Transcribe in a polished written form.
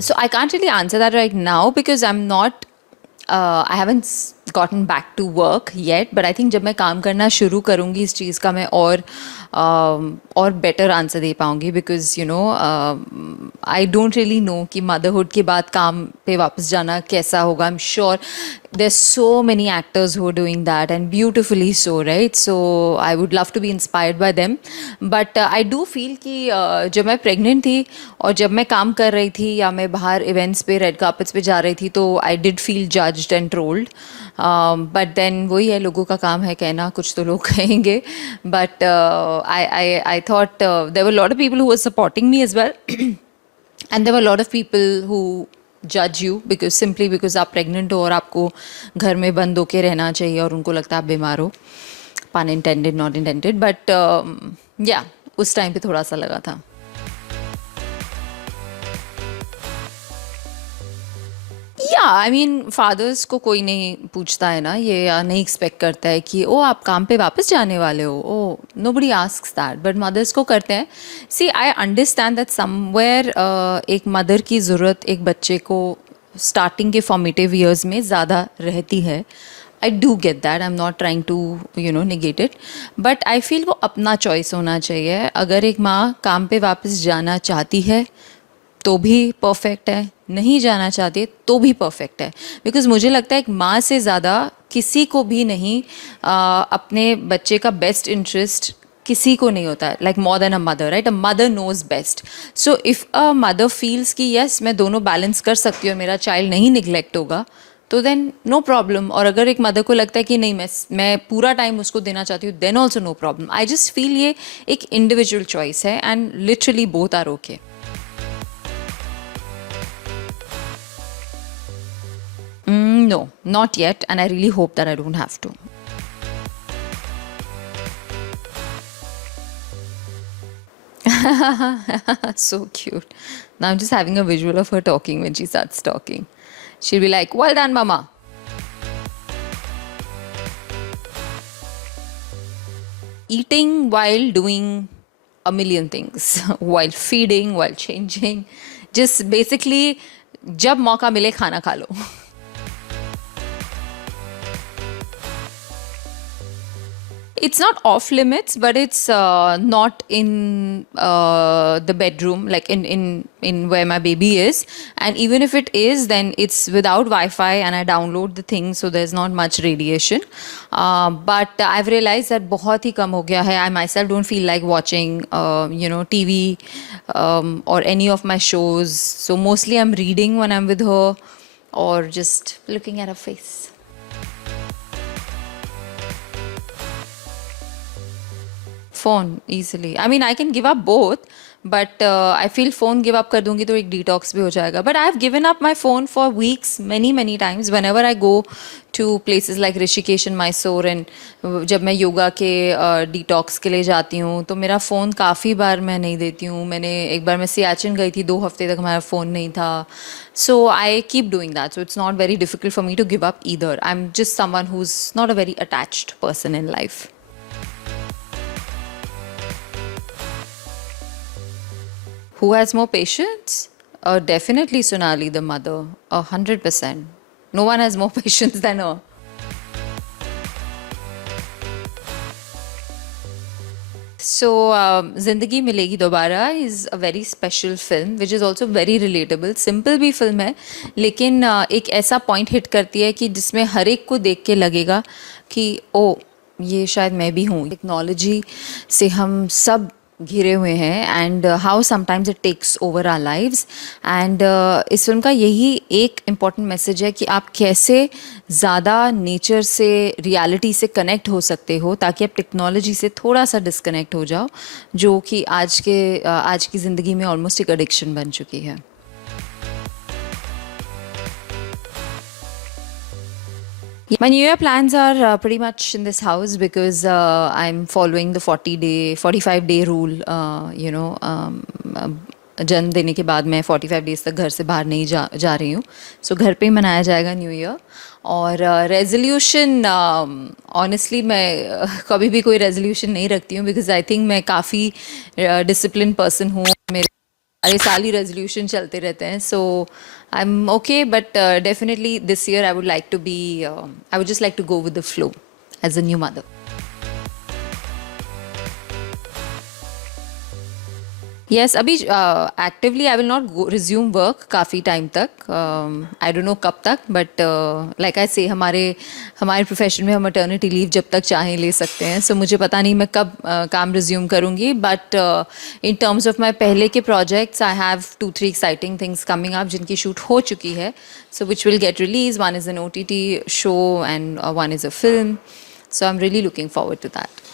So I can't really answer that right now because I haven't gotten back to work yet. But I think जब मैं काम करना शुरू करूँगी इस चीज़ का, मैं और बेटर आंसर दे पाऊँगी, because I don't really know कि मदरहुड के बाद काम पे वापस जाना कैसा होगा. I am sure there's so many actors who are doing that, and beautifully so, right? So I would love to be inspired by them. But I do feel कि जब मैं pregnant थी और जब मैं काम कर रही थी या मैं बाहर events पे red carpets पे जा रही थी, तो I did feel judged and trolled. But then वही है, लोगों का काम है कहना, कुछ तो लोग कहेंगे. But I thought there were a lot of people who were supporting me as well. And there were a lot of people who judge you because simply because आप प्रेग्नेंट हो और आपको घर में बंद होके रहना चाहिए और उनको लगता है आप बीमार हो. पन इंटेंडेड नॉट इंटेंडेड, बट या उस टाइम पे थोड़ा सा लगा था. या आई मीन फादर्स को कोई नहीं पूछता है ना ये, या नहीं एक्सपेक्ट करता है कि ओ आप काम पे वापस जाने वाले हो. Oh nobody asks that, but mothers को करते हैं. See I understand that somewhere एक मदर की ज़रूरत एक बच्चे को स्टार्टिंग के फॉर्मेटिव ईयर्स में ज़्यादा रहती है. I do get that, I am not trying to negate it, but I feel वो अपना चॉइस होना चाहिए. अगर एक माँ काम पे वापस जाना चाहती है तो भी परफेक्ट है, नहीं जाना चाहती तो भी परफेक्ट है. बिकॉज मुझे लगता है एक माँ से ज़्यादा किसी को भी नहीं अपने बच्चे का बेस्ट इंटरेस्ट किसी को नहीं होता है, like more than a mother, right? A mother knows best. So if a mother feels कि यस मैं दोनों बैलेंस कर सकती हूँ, मेरा चाइल्ड नहीं निगलेक्ट होगा, तो देन नो प्रॉब्लम. और अगर एक मदर को लगता है कि नहीं मैं पूरा टाइम उसको देना चाहती हूँ, then also no problem. I just feel ये एक इंडिविजुअल चॉइस है and literally both are okay. No, not yet, and I really hope that I don't have to. So cute. Now I'm just having a visual of her talking when she starts talking. She'll be like, "Well done, Mama." Eating while doing a million things, while feeding, while changing. Just basically, जब मौका मिले खाना खा लो. It's not off limits, but it's not in the bedroom, like in where my baby is. And even if it is, then it's without Wi-Fi, and I download the thing, so there's not much radiation. But I've realized that बहुत ही कम हो गया है. I myself don't feel like watching, TV or any of my shows. So mostly I'm reading when I'm with her, or just looking at her face. Phone easily. I mean, I can give up both, but I feel phone give up कर दूंगी तो एक detox भी हो जाएगा. But I have given up my phone for weeks, many times. Whenever I go to places like Rishikesh and Mysore, and जब मैं योगा के detox के लिए जाती हूँ, तो मेरा फ़ोन काफ़ी बार मैं नहीं देती हूँ. मैंने एक बार मैं सियाचिन गई थी, 2 हफ्ते तक हमारा फ़ोन नहीं था. So I keep doing that. So it's not very difficult for me to give up either. I'm just someone who's not a very attached person in life. Who has more patience? Definitely Sonali, the mother. 100%. No one has more patience than her. So, Zindagi Milegi Dobara is a very special film, which is also very relatable. Simple भी film है, लेकिन एक ऐसा point hit करती है कि जिसमें हर एक को देख के लगेगा कि ओ ये शायद मैं भी हूँ. टेक्नोलॉजी से हम सब घिरे हुए हैं, and how sometimes it takes over our lives. And इस फिल्म का यही एक इम्पॉर्टेंट मैसेज है कि आप कैसे ज़्यादा नेचर से, रियलिटी से कनेक्ट हो सकते हो, ताकि आप टेक्नोलॉजी से थोड़ा सा डिस्कनेक्ट हो जाओ, जो कि आज की ज़िंदगी में ऑलमोस्ट एक एडिक्शन बन चुकी है. My New Year plans are pretty much in this house because I'm following the 45-day rule. जन्म देने के बाद मैं 45 डेज तक घर से बाहर नहीं जा रही हूँ. सो घर पे ही मनाया जाएगा न्यू ईयर. और रेजोल्यूशन, ऑनेस्टली मैं कभी भी कोई रेजोल्यूशन नहीं रखती हूँ, बिकॉज आई थिंक मैं काफ़ी डिसिप्लिन पर्सन हूँ. मेरे अरे साल ही रेजोल्यूशन चलते रहते हैं, so I am okay, but definitely this year I would like to be, I would just like to go with the flow as a new mother. Yes, अभी actively I will not resume work काफ़ी time तक, I don't know कब तक, but like I से हमारे हमारे profession में हम मटर्निटी लीव जब तक चाहें ले सकते हैं. सो मुझे पता नहीं मैं कब काम रिज्यूम करूँगी, but in terms of my पहले के projects I have 2-3 exciting things coming up जिनकी शूट हो चुकी है, so which will get release. One is an OTT show and one is a film, so I am really looking forward to that.